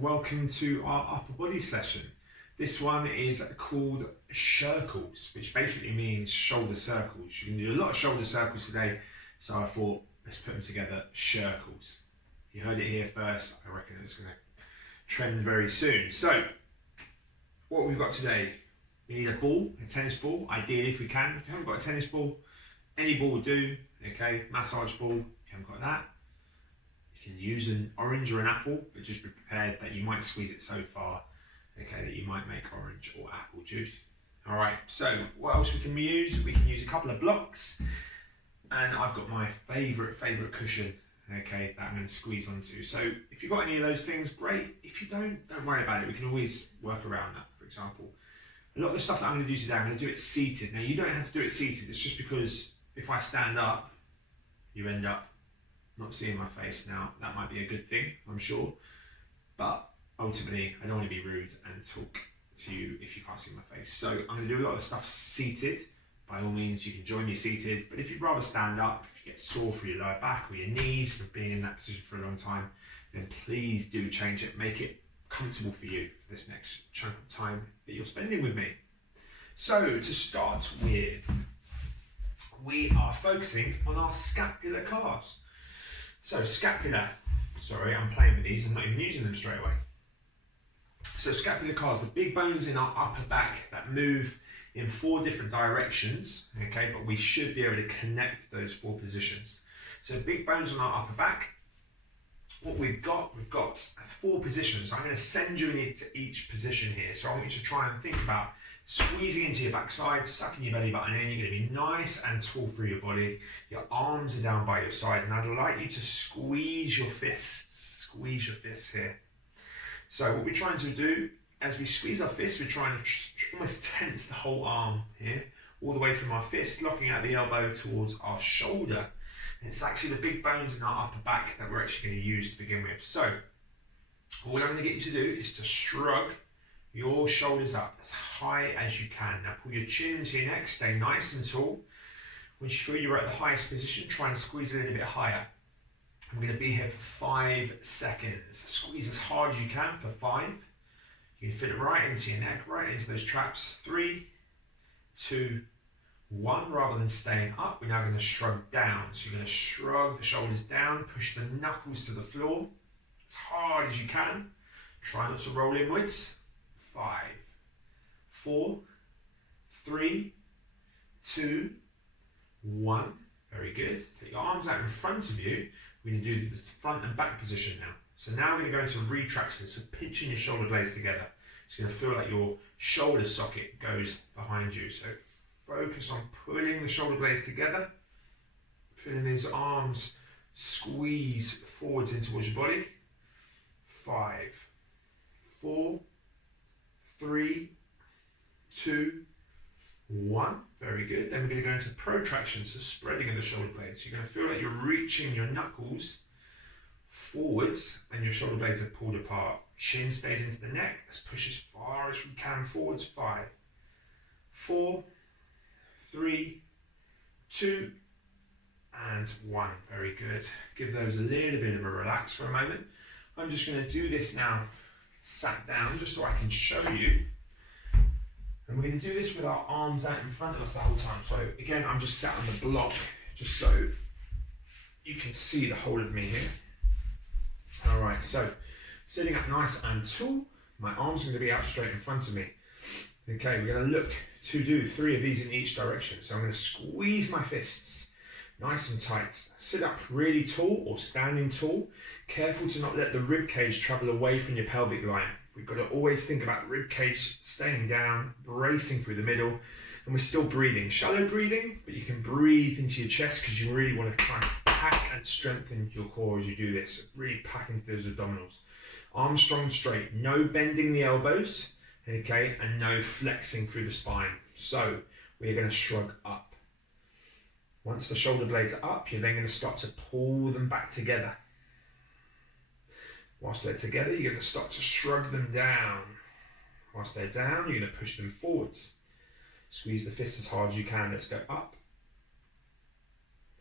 welcome to our upper body session. This one is called Shi-rcles, which basically means shoulder circles. You can do a lot of shoulder circles today, so I thought let's put them together, Shi-rcles. You heard it here first. I reckon it's going to trend very soon. So what we've got today, we need a ball, a tennis ball, ideally if we can. If you haven't got a tennis ball, any ball will do, okay? Massage ball, if you haven't got that. You can use an orange or an apple, but just be prepared that you might squeeze it so far, okay, that you might make orange or apple juice. All right, so what else we can use? We can use a couple of blocks, and I've got my favorite cushion, okay, that I'm going to squeeze onto. So if you've got any of those things, great. If you don't worry about it. We can always work around that. For example, a lot of the stuff that I'm going to do today, I'm going to do it seated. Now you don't have to do it seated. It's just because if I stand up, you end up not seeing my face. Now that might be a good thing, I'm sure, but ultimately I don't want to be rude and talk to you if you can't see my face. So I'm going to do a lot of the stuff seated. By all means, you can join me seated, but if you'd rather stand up, if you get sore through your lower back or your knees from being in that position for a long time, then please do change it. Make it comfortable for you for this next chunk of time that you're spending with me. So to start with, we are focusing on our scapular calves. So scapular, sorry, I'm playing with these, I'm not even using them straight away. So scapular calves, the big bones in our upper back that move in 4 different directions, okay, but we should be able to connect those 4 positions. So big bones on our upper back, what we've got 4 positions. I'm going to send you into each position here. So I want you to try and think about squeezing into your backside, sucking your belly button in. You're going to be nice and tall through your body. Your arms are down by your side, and I'd like you to squeeze your fists. Squeeze your fists here. So what we're trying to do, as we squeeze our fists, we're trying to almost tense the whole arm here, all the way from our fist, locking out the elbow towards our shoulder. And it's actually the big bones in our upper back that we're actually going to use to begin with. So all I'm going to get you to do is to shrug your shoulders up as high as you can. Now pull your chin into your neck, stay nice and tall. Once you feel you're at the highest position, try and squeeze a little bit higher. I'm going to be here for 5 seconds. Squeeze as hard as you can for 5. You can fit it right into your neck, right into those traps. 3, 2, 1. Rather than staying up, we're now going to shrug down. So you're going to shrug the shoulders down, push the knuckles to the floor as hard as you can. Try not to roll inwards. 5, 4, 3, 2, 1. Very good. Take your arms out in front of you. We're going to do the front and back position now. So now we're going to go into retraction, so pinching your shoulder blades together. It's going to feel like your shoulder socket goes behind you. So focus on pulling the shoulder blades together, feeling these arms squeeze forwards in towards your body. 5, 4, 3, 2, 1. Very good. Then we're going to go into protraction, so spreading of the shoulder blades. You're going to feel like you're reaching your knuckles forwards and your shoulder blades are pulled apart. Chin stays into the neck. Let's push as far as we can forwards. 5, 4, 3, 2, and 1. Very good. Give those a little bit of a relax for a moment. I'm just going to do this now, sat down, just so I can show you. And we're going to do this with our arms out in front of us the whole time. So again, I'm just sat on the block, just so you can see the whole of me here. All right, so sitting up nice and tall, my arms are going to be out straight in front of me. Okay, we're going to look to do 3 of these in each direction. So I'm going to squeeze my fists nice and tight. Sit up really tall or standing tall. Careful to not let the rib cage travel away from your pelvic line. We've got to always think about the rib cage staying down, bracing through the middle, and we're still breathing. Shallow breathing, but you can breathe into your chest because you really want to try and pack and strengthen your core as you do this. Really pack into those abdominals. Arms strong and straight. No bending the elbows, okay, and no flexing through the spine. So we're going to shrug up. Once the shoulder blades are up, you're then going to start to pull them back together. Whilst they're together, you're going to start to shrug them down. Whilst they're down, you're going to push them forwards. Squeeze the fists as hard as you can. Let's go up.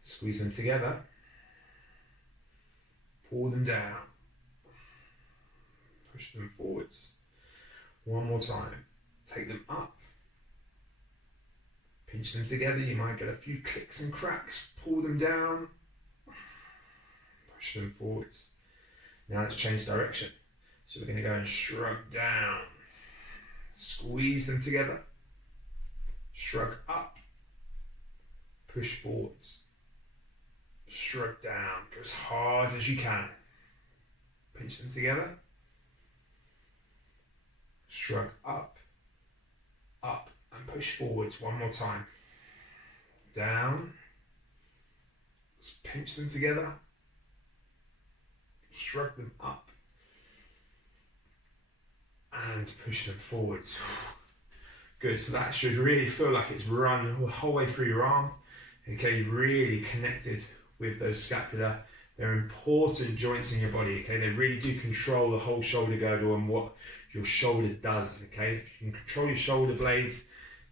Squeeze them together. Pull them down. push them forwards. One more time, take them up, pinch them together. You might get a few clicks and cracks, pull them down, push them forwards. Now let's change direction. So we're going to go and shrug down, squeeze them together, shrug up, push forwards, shrug down, go as hard as you can, pinch them together, shrug up, up and push forwards. One more time, down, just pinch them together, shrug them up and push them forwards. Good, so that should really feel like it's run the whole way through your arm. Okay, really connected with those scapula. They're important joints in your body, okay? They really do control the whole shoulder girdle and what your shoulder does, okay? If you can control your shoulder blades,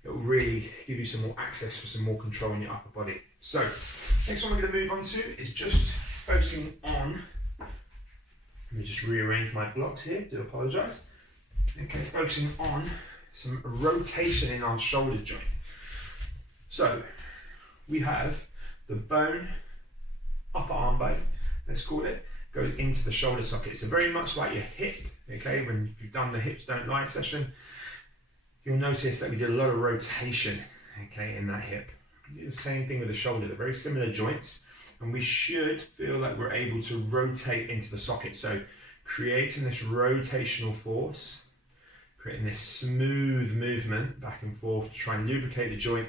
it will really give you some more access for some more control in your upper body. So, next one we're going to move on to is just focusing on, let me just rearrange my blocks here, do apologise. Okay, focusing on some rotation in our shoulder joint. So, we have the bone, upper arm bone, let's call it, goes into the shoulder socket. So very much like your hip, okay, when you've done the hips don't lie session, you'll notice that we did a lot of rotation, okay, in that hip. We do the same thing with the shoulder. They're very similar joints, and we should feel like we're able to rotate into the socket. So creating this rotational force, creating this smooth movement back and forth to try and lubricate the joint,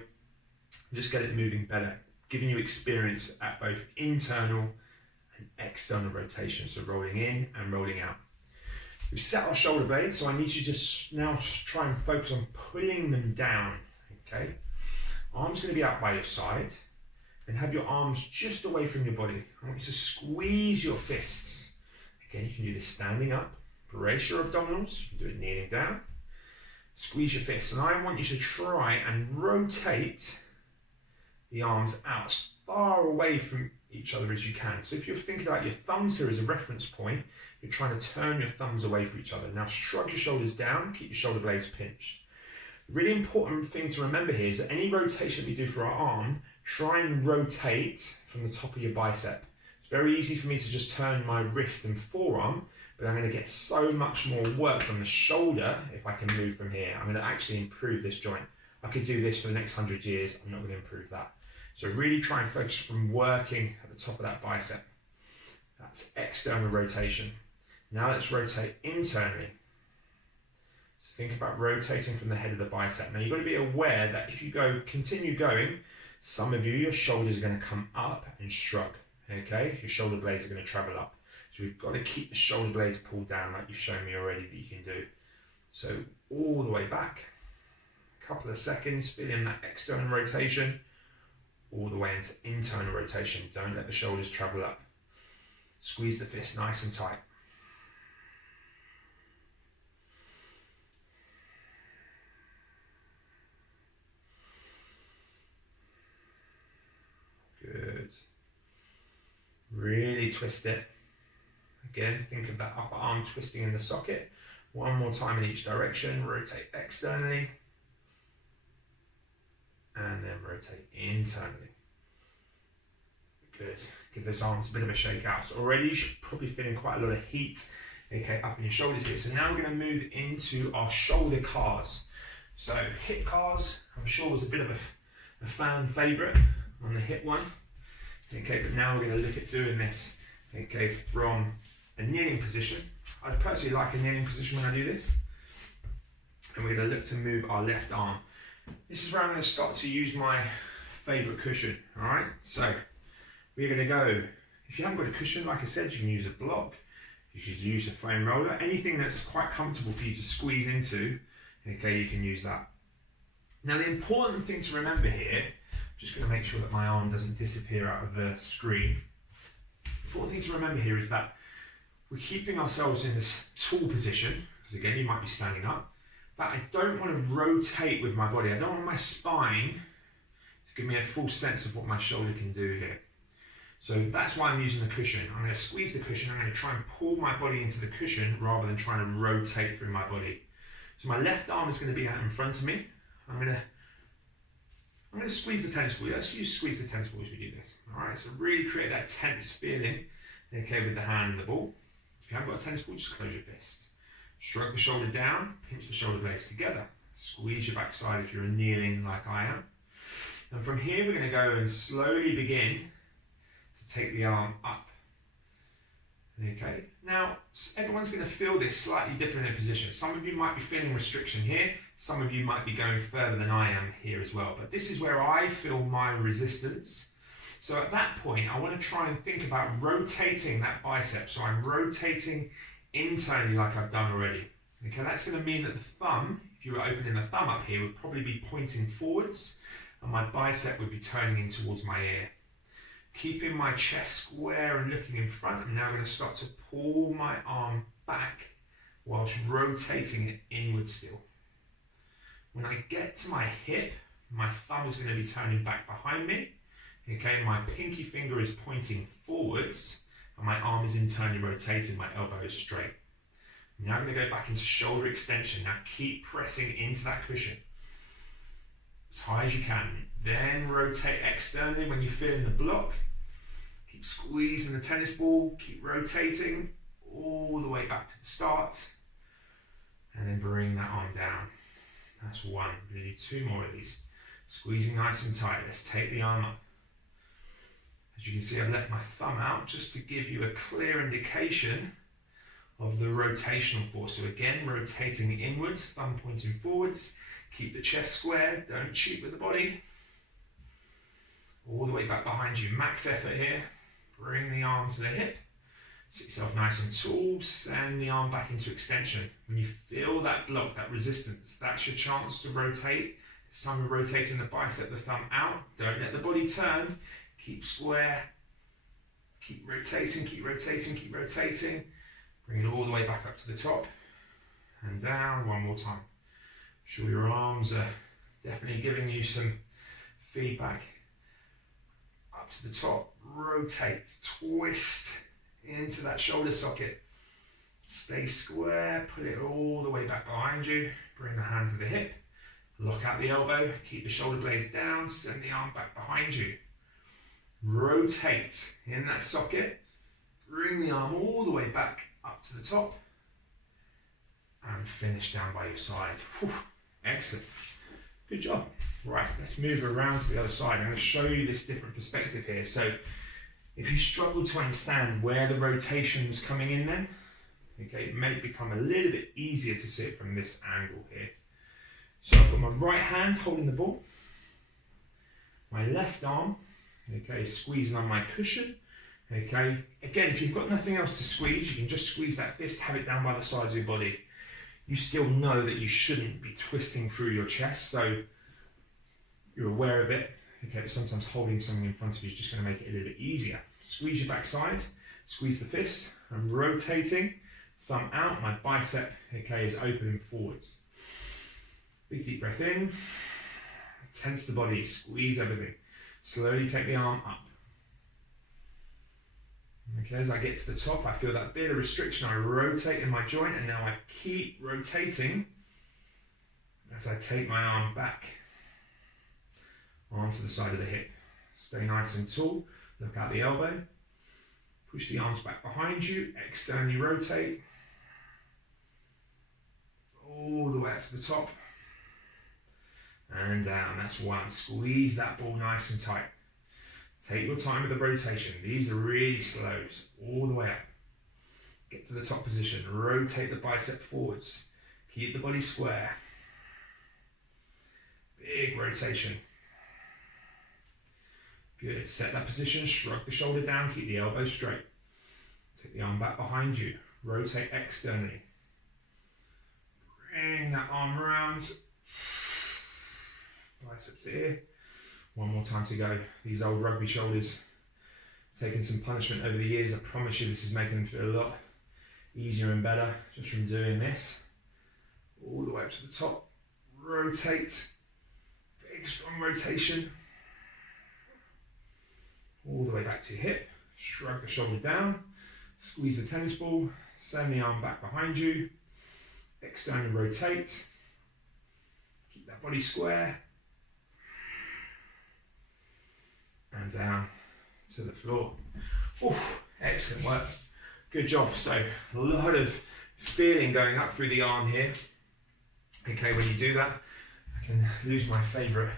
just get it moving better, giving you experience at both internal and external rotation, so rolling in and rolling out. We've set our shoulder blades, so I need you to now try and focus on pulling them down, okay? Arms going to be out by your side, and have your arms just away from your body. I want you to squeeze your fists. Again, you can do this standing up, brace your abdominals, you can do it kneeling down, squeeze your fists, and I want you to try and rotate the arms out as far away from each other as you can. So if you're thinking about your thumbs here as a reference point, you're trying to turn your thumbs away from each other. Now shrug your shoulders down, keep your shoulder blades pinched. The really important thing to remember here is that any rotation we do for our arm, try and rotate from the top of your bicep. It's very easy for me to just turn my wrist and forearm, but I'm going to get so much more work from the shoulder if I can move from here. I'm going to actually improve this joint. I could do this for the next 100 years, I'm not going to improve that. So really try and focus from working at the top of that bicep. That's external rotation. Now let's rotate internally. So think about rotating from the head of the bicep. Now you've got to be aware that if you continue going, some of you, your shoulders are going to come up and shrug, okay? Your shoulder blades are going to travel up. So we've got to keep the shoulder blades pulled down like you've shown me already that you can do. So all the way back, a couple of seconds, feeling that external rotation, all the way into internal rotation. Don't let the shoulders travel up. Squeeze the fist nice and tight. Good. Really twist it. Again, think of that upper arm twisting in the socket. One more time in each direction. Rotate externally. And then rotate internally. Good. Give those arms a bit of a shake out. So already you should probably feeling quite a lot of heat, okay, up in your shoulders here. So now we're going to move into our shoulder cars. So hip cars, I'm sure was a bit of a fan favourite on the hip one. Okay, but now we're going to look at doing this, okay, from a kneeling position. I personally like a kneeling position when I do this. And we're going to look to move our left arm. This is where I'm going to start to use my favourite cushion, alright? So, we're going to go, if you haven't got a cushion, like I said, you can use a block, you can use a foam roller, anything that's quite comfortable for you to squeeze into, okay, you can use that. Now the important thing to remember here, I'm just going to make sure that my arm doesn't disappear out of the screen. The important thing to remember here is that we're keeping ourselves in this tall position, because again, you might be standing up, but I don't want to rotate with my body. I don't want my spine to give me a full sense of what my shoulder can do here. So that's why I'm using the cushion. I'm going to squeeze the cushion. I'm going to try and pull my body into the cushion rather than trying to rotate through my body. So my left arm is going to be out in front of me. I'm going to squeeze the tennis ball. Let's squeeze the tennis ball as we do this. All right, so really create that tense feeling, okay, with the hand and the ball. If you haven't got a tennis ball, just close your fist. Shrug the shoulder down, pinch the shoulder blades together. Squeeze your backside if you're kneeling like I am. And from here, we're going to go and slowly begin to take the arm up. Okay, now everyone's going to feel this slightly different in position. Some of you might be feeling restriction here. Some of you might be going further than I am here as well. But this is where I feel my resistance. So at that point, I want to try and think about rotating that bicep. So I'm rotating internally like I've done already. Okay, that's going to mean that the thumb, if you were opening the thumb up here, would probably be pointing forwards and my bicep would be turning in towards my ear. Keeping my chest square and looking in front, I'm now going to start to pull my arm back whilst rotating it inward still. When I get to my hip, my thumb is going to be turning back behind me. Okay, my pinky finger is pointing forwards and my arm is internally rotating, my elbow is straight. Now I'm going to go back into shoulder extension. Now keep pressing into that cushion as high as you can. Then rotate externally when you're feeling the block. Keep squeezing the tennis ball, keep rotating all the way back to the start. And then bring that arm down. That's one. We're going to do two more of these. Squeezing nice and tight. Let's take the arm up. As you can see, I've left my thumb out just to give you a clear indication of the rotational force. So again, rotating inwards, thumb pointing forwards. Keep the chest square, don't cheat with the body. All the way back behind you, max effort here. Bring the arm to the hip. Sit yourself nice and tall, send the arm back into extension. When you feel that block, that resistance, that's your chance to rotate. It's time of rotating the bicep, the thumb out. Don't let the body turn. Keep square. Keep rotating, keep rotating, keep rotating. Bring it all the way back up to the top and down one more time. Sure your arms are definitely giving you some feedback. Up to the top, rotate, twist into that shoulder socket. Stay square, put it all the way back behind you. Bring the hand to the hip, lock out the elbow, keep the shoulder blades down, send the arm back behind you. Rotate in that socket, bring the arm all the way back up to the top and finish down by your side. Whew, excellent. Good job. Right, let's move around to the other side. I'm going to show you this different perspective here. So if you struggle to understand where the rotation's coming in then, okay, it may become a little bit easier to see it from this angle here. So I've got my right hand holding the ball, my left arm, okay, squeezing on my cushion. Okay, again, if you've got nothing else to squeeze, you can just squeeze that fist, have it down by the sides of your body. You still know that you shouldn't be twisting through your chest, so you're aware of it. Okay, but sometimes holding something in front of you is just going to make it a little bit easier. Squeeze your backside, squeeze the fist. I'm rotating, thumb out, my bicep, okay, is opening forwards. Big deep breath in, tense the body, squeeze everything. Slowly take the arm up. Okay, as I get to the top, I feel that bit of restriction. I rotate in my joint and now I keep rotating as I take my arm back. Arm to the side of the hip. Stay nice and tall. Look out the elbow. Push the arms back behind you. Externally rotate. All the way up to the top. And down. That's one. Squeeze that ball nice and tight. Take your time with the rotation. These are really slows. All the way up. Get to the top position. Rotate the bicep forwards. Keep the body square. Big rotation. Good. Set that position. Shrug the shoulder down. Keep the elbow straight. Take the arm back behind you. Rotate externally. Bring that arm around. Biceps here. One more time to go. These old rugby shoulders, taking some punishment over the years. I promise you this is making them feel a lot easier and better just from doing this. All the way up to the top. Rotate. Big strong rotation. all the way back to your hip, shrug the shoulder down, squeeze the tennis ball, send the arm back behind you, externally rotate, keep that body square, and down to the floor. Oof, excellent work, good job. So a lot of feeling going up through the arm here. Okay, when you do that, I can lose my favourite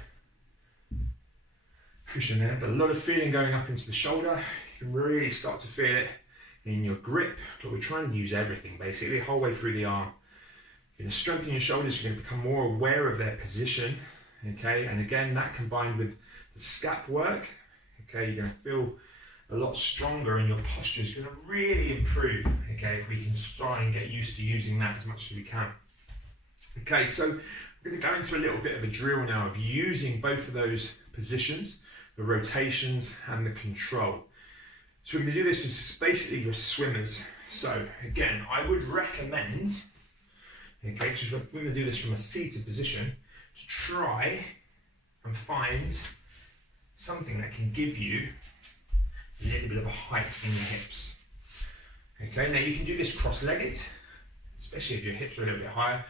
cushion there, but a lot of feeling going up into the shoulder. You can really start to feel it in your grip, but we're trying to use everything basically the whole way through the arm. You're going to strengthen your shoulders, you're going to become more aware of their position, okay, and again that combined with the scap work, okay, you're going to feel a lot stronger and your posture is going to really improve, okay, if we can try and get used to using that as much as we can. Okay, so we're going to go into a little bit of a drill now of using both of those positions, the rotations and the control. So we're going to do this as basically your swimmers. So again, I would recommend, okay, because we're going to do this from a seated position, to try and find something that can give you a little bit of a height in your hips. Okay, now you can do this cross-legged, especially if your hips are a little bit higher.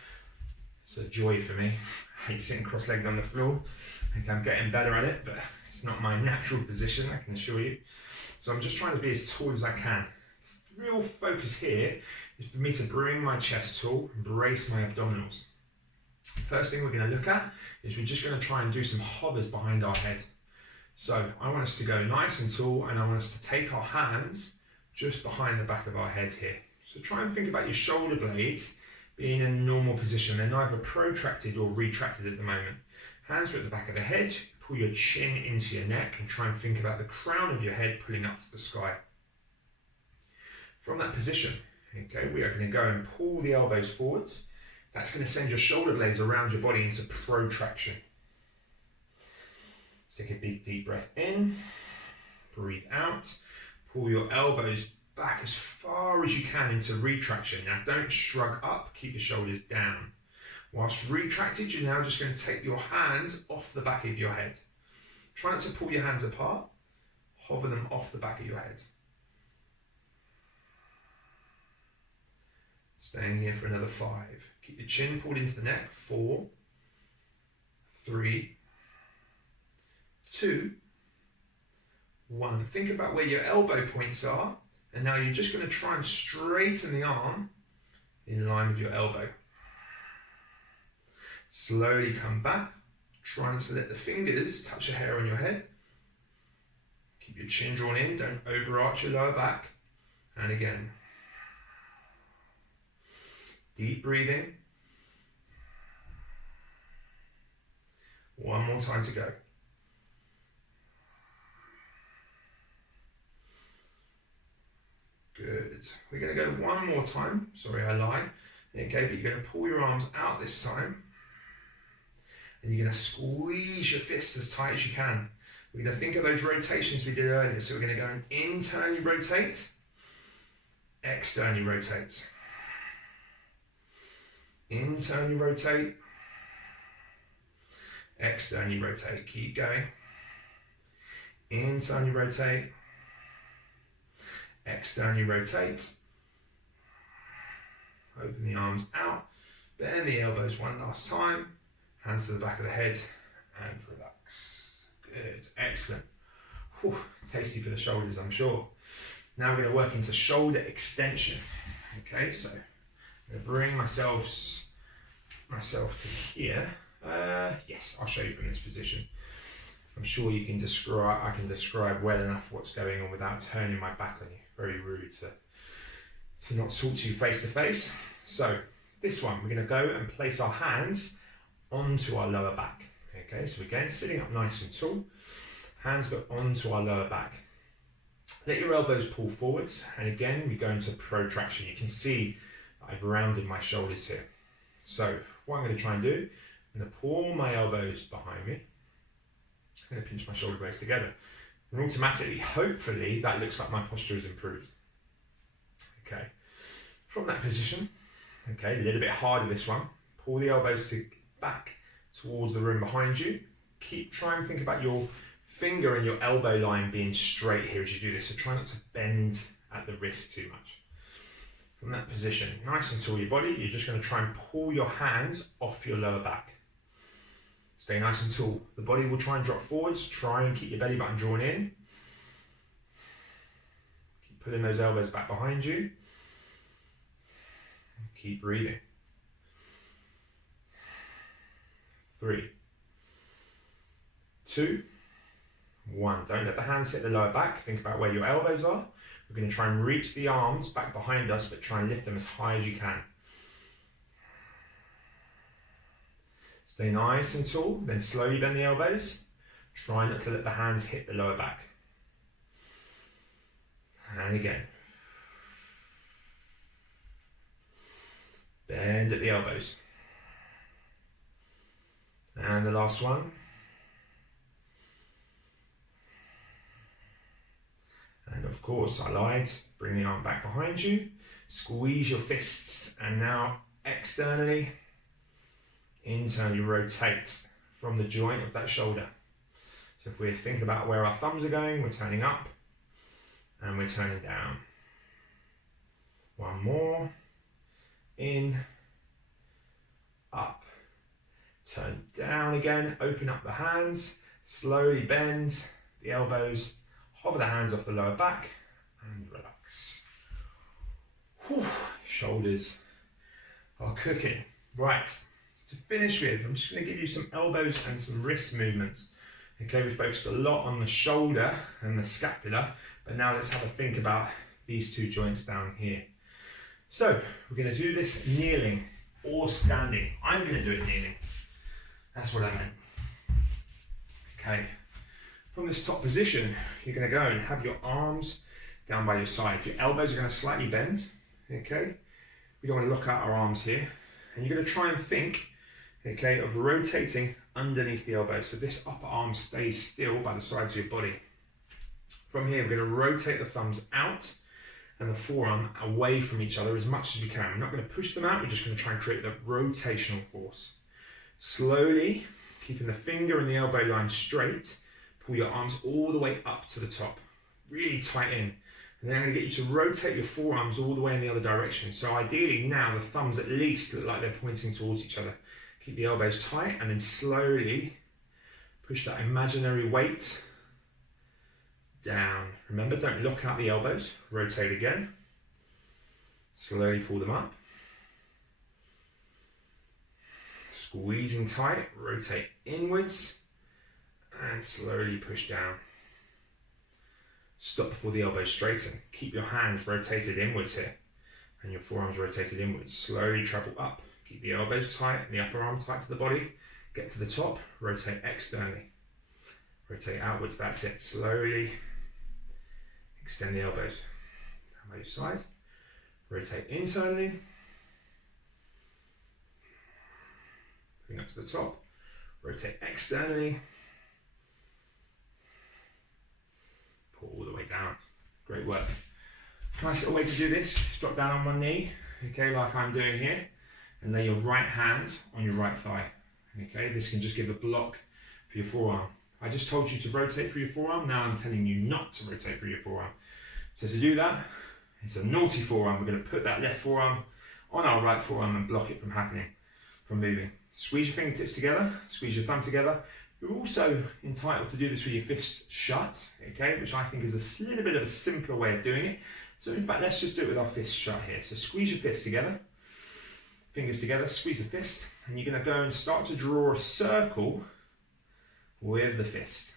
It's a joy for me. I hate sitting cross-legged on the floor. Okay, I'm getting better at it, but it's not my natural position, I can assure you. So I'm just trying to be as tall as I can. Real focus here is for me to bring my chest tall and brace my abdominals. First thing we're going to look at is we're just going to try and do some hovers behind our head. So I want us to go nice and tall, and I want us to take our hands just behind the back of our head here. So try and think about your shoulder blades being in a normal position. They're neither protracted or retracted at the moment. Hands are at the back of the head, pull your chin into your neck and try and think about the crown of your head pulling up to the sky. From that position, okay, we are going to go and pull the elbows forwards. That's going to send your shoulder blades around your body into protraction. Take a big deep breath in, breathe out, pull your elbows back as far as you can into retraction. Now don't shrug up, keep your shoulders down. Whilst retracted, you're now just going to take your hands off the back of your head. Try not to pull your hands apart, hover them off the back of your head. Staying here for another 5. Keep your chin pulled into the neck. 4, 3, 2, 1. Think about where your elbow points are, and now you're just going to try and straighten the arm in line with your elbow. Slowly come back, trying to let the fingers touch the hair on your head. Keep your chin drawn in, don't overarch your lower back. And again. Deep breathing. One more time to go. Good. We're going to go one more time. Sorry, I lied. Okay, but you're going to pull your arms out this time. And you're going to squeeze your fists as tight as you can. We're going to think of those rotations we did earlier. So we're going to go and internally rotate, externally rotate. Internally rotate, externally rotate. Keep going. Internally rotate, externally rotate. Open the arms out, bend the elbows one last time. Hands to the back of the head and relax. Good, excellent. Whew, tasty for the shoulders, I'm sure. Now we're going to work into shoulder extension. Okay, so I'm going to bring myself to here. Yes, I'll show you from this position. I'm sure you can describe. I can describe well enough what's going on without turning my back on you. Very rude to not talk to you face to face. So this one, we're going to go and place our hands onto our lower back. Okay, so again, sitting up nice and tall, hands go onto our lower back. Let your elbows pull forwards, and again, we go into protraction. You can see I've rounded my shoulders here. So what I'm going to try and do, I'm going to pull my elbows behind me. I'm going to pinch my shoulder blades together. And automatically, hopefully, that looks like my posture has improved. Okay, from that position, okay, a little bit harder this one. Pull the elbows back towards the room behind you. Try and think about your finger and your elbow line being straight here as you do this, so try not to bend at the wrist too much. From that position, nice and tall your body, you're just going to try and pull your hands off your lower back. Stay nice and tall. The body will try and drop forwards, try and keep your belly button drawn in. Keep pulling those elbows back behind you. Keep breathing. 3, 2, 1. Don't let the hands hit the lower back. Think about where your elbows are. We're going to try and reach the arms back behind us, but try and lift them as high as you can. Stay nice and tall, then slowly bend the elbows. Try not to let the hands hit the lower back. And again. Bend at the elbows. And the last one. And of course, I lied. Bring the arm back behind you. Squeeze your fists. And now externally, internally rotate from the joint of that shoulder. So if we're thinking about where our thumbs are going, we're turning up and we're turning down. One more. In, up, turn down again, open up the hands, slowly bend the elbows, hover the hands off the lower back and relax. Whew, shoulders are cooking. Right, to finish with, I'm just going to give you some elbows and some wrist movements. Okay, we focused a lot on the shoulder and the scapula, but now let's have a think about these two joints down here. So, we're going to do this kneeling or standing. I'm going to do it kneeling. That's what I meant. Okay, from this top position, you're going to go and have your arms down by your side. Your elbows are going to slightly bend, okay? We don't want to look at our arms here. And you're going to try and think, okay, of rotating underneath the elbow. So this upper arm stays still by the sides of your body. From here, we're going to rotate the thumbs out and the forearm away from each other as much as we can. We're not going to push them out, we're just going to try and create that rotational force. Slowly, keeping the finger and the elbow line straight, pull your arms all the way up to the top. Really tight in. And then I'm going to get you to rotate your forearms all the way in the other direction. So ideally now the thumbs at least look like they're pointing towards each other. Keep the elbows tight and then slowly push that imaginary weight down. Remember, don't lock out the elbows. Rotate again. Slowly pull them up. Squeezing tight, rotate inwards and slowly push down. Stop before the elbows straighten. Keep your hands rotated inwards here and your forearms rotated inwards. Slowly travel up. Keep the elbows tight and the upper arm tight to the body. Get to the top, rotate externally. Rotate outwards, that's it. Slowly extend the elbows down by your side. Rotate internally. Bring up to the top. Rotate externally. Pull all the way down. Great work. Nice little way to do this. Just drop down on one knee, okay, like I'm doing here, and lay your right hand on your right thigh. Okay, this can just give a block for your forearm. I just told you to rotate through your forearm, now I'm telling you not to rotate through your forearm. So to do that, it's a naughty forearm. We're going to put that left forearm on our right forearm and block it from happening, from moving. Squeeze your fingertips together, squeeze your thumb together. You're also entitled to do this with your fists shut, okay, which I think is a little bit of a simpler way of doing it. So in fact, let's just do it with our fists shut here. So squeeze your fists together, fingers together, squeeze the fist, and you're going to go and start to draw a circle with the fist.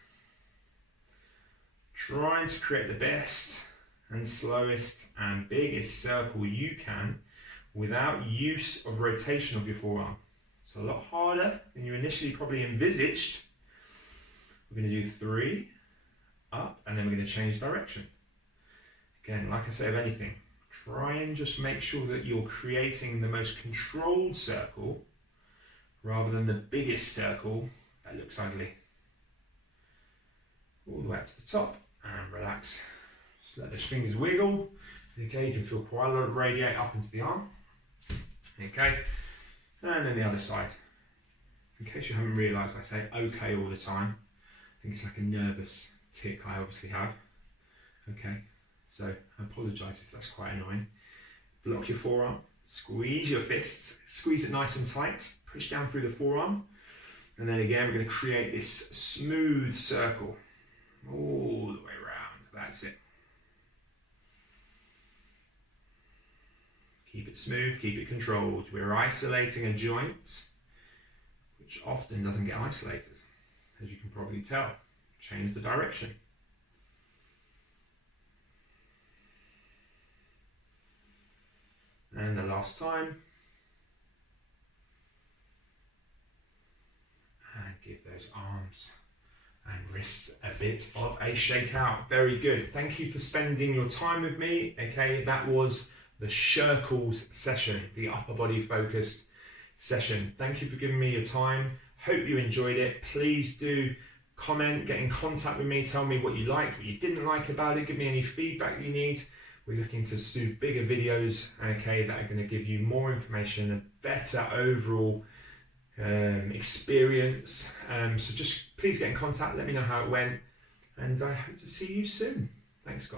Trying to create the best and slowest and biggest circle you can without use of rotation of your forearm. It's a lot harder than you initially probably envisaged. We're going to do 3, up, and then we're going to change direction. Again, like I say of anything, try and just make sure that you're creating the most controlled circle rather than the biggest circle that looks ugly. All the way up to the top and relax. Just let those fingers wiggle. Okay, you can feel quite a lot of radiate up into the arm. Okay, and then the other side. In case you haven't realised, I say okay all the time. I think it's like a nervous tick I obviously have. Okay, so I apologise if that's quite annoying. Block your forearm, squeeze your fists, squeeze it nice and tight, push down through the forearm, and then again we're going to create this smooth circle all the way around. That's it. Keep it smooth, keep it controlled. We're isolating a joint which often doesn't get isolated, as you can probably tell. Change the direction. And the last time. And give those arms and wrists a bit of a shake out. Very good. Thank you for spending your time with me. Okay, that was the Shi-rcles session, the upper body focused session. Thank you for giving me your time. Hope you enjoyed it. Please do comment, get in contact with me, tell me what you liked, what you didn't like about it, give me any feedback you need. We're looking to do bigger videos, okay, that are going to give you more information, a better overall experience. So just please get in contact, let me know how it went, and I hope to see you soon. Thanks, guys.